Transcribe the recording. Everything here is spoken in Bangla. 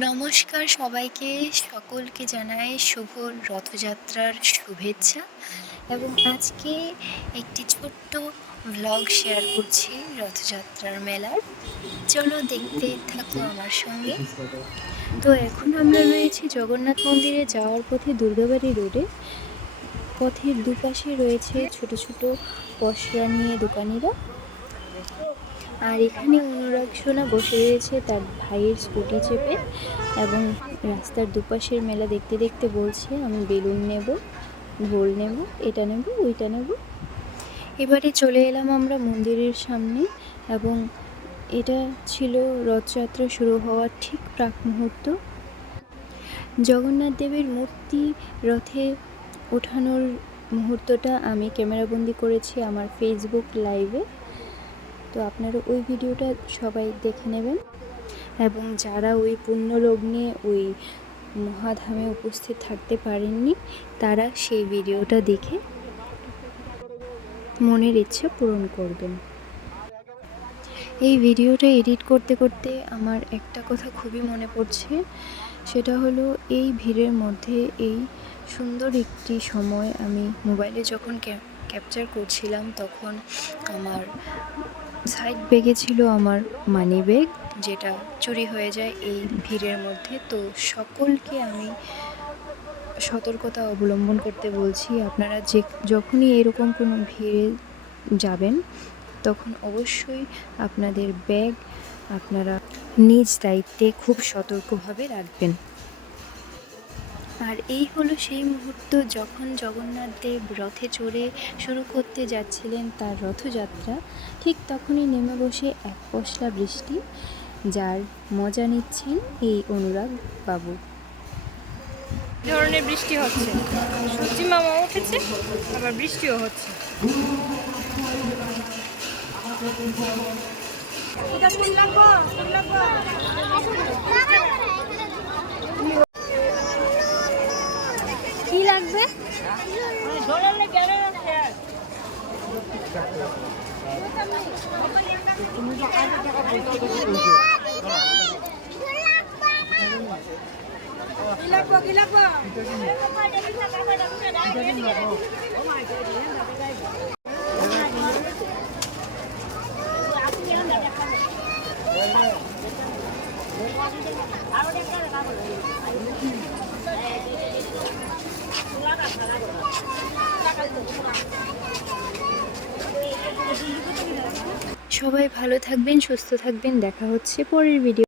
নমস্কার সবাইকে, সকলকে জানাই শুভ রথযাত্রার শুভেচ্ছা এবং আজকে একটি ছোট্ট ভ্লগ শেয়ার করছি রথযাত্রার মেলার। চলো দেখতে থাকো আমার সঙ্গে। তো এখন আমরা রয়েছি জগন্নাথ মন্দিরে যাওয়ার পথে দুর্গাবাড়ি রোডে। পথের দুপাশে রয়েছে ছোট ছোট পসরা নিয়ে দোকানিরা, আর এখানে অনুরাগ সোনা বসে রয়েছে তার ভাইয়ের স্কুটি চেপে এবং রাস্তার দুপাশের মেলা দেখতে দেখতে বলছে, আমি বেলুন নেব, ঢোল নেব, এটা নেব, ওইটা নেব। এবারে চলে এলাম আমরা মন্দিরের সামনে এবং এটা ছিল রথযাত্রা শুরু হওয়ার ঠিক প্রাক মুহূর্ত। জগন্নাথ দেবের মূর্তি রথে ওঠানোর মুহূর্তটা আমি ক্যামেরাবন্দি করেছি আমার ফেসবুক লাইভে। তো আপনারা ওই ভিডিওটা সবাই দেখে নেবেন এবং যারা ওই পুণ্যলগ্নে ওই মহাধামে উপস্থিত থাকতে পারেননি তারা সেই ভিডিওটা দেখে মনের ইচ্ছা পূরণ করবেন। এই ভিডিওটা এডিট করতে করতে আমার একটা কথা খুবই মনে পড়ছে, সেটা হলো এই ভিড়ের মধ্যে এই সুন্দর একটি সময় আমি মোবাইলে যখন ক্যাপচার করছিলাম তখন আমার সাইড ব্যাগে ছিল আমার মানি ব্যাগ, যেটা চুরি হয়ে যায় এই ভিড়ের মধ্যে। তো সকলকে আমি সতর্কতা অবলম্বন করতে বলছি, আপনারা যখনই এরকম কোনো ভিড়ে যাবেন তখন অবশ্যই আপনাদের ব্যাগ আপনারা নিজ দায়িত্বে খুব সতর্কভাবে রাখবেন। আর এই হলো সেই মুহূর্ত যখন জগন্নাথ দেব রথে চড়ে শুরু করতে যাচ্ছিলেন তার রথযাত্রা, ঠিক তখনই নেমে বসে এক পশলা বৃষ্টি, যার মজা নিচ্ছেন এই অনুরাগ বাবু। ধরনের বৃষ্টি হচ্ছে, সূর্যি মামা উঠেছে, আবার বৃষ্টিও হচ্ছে। কি লাগবে? সবাই ভালো থাকবেন, সুস্থ থাকবেন, দেখা হচ্ছে পরের ভিডিও।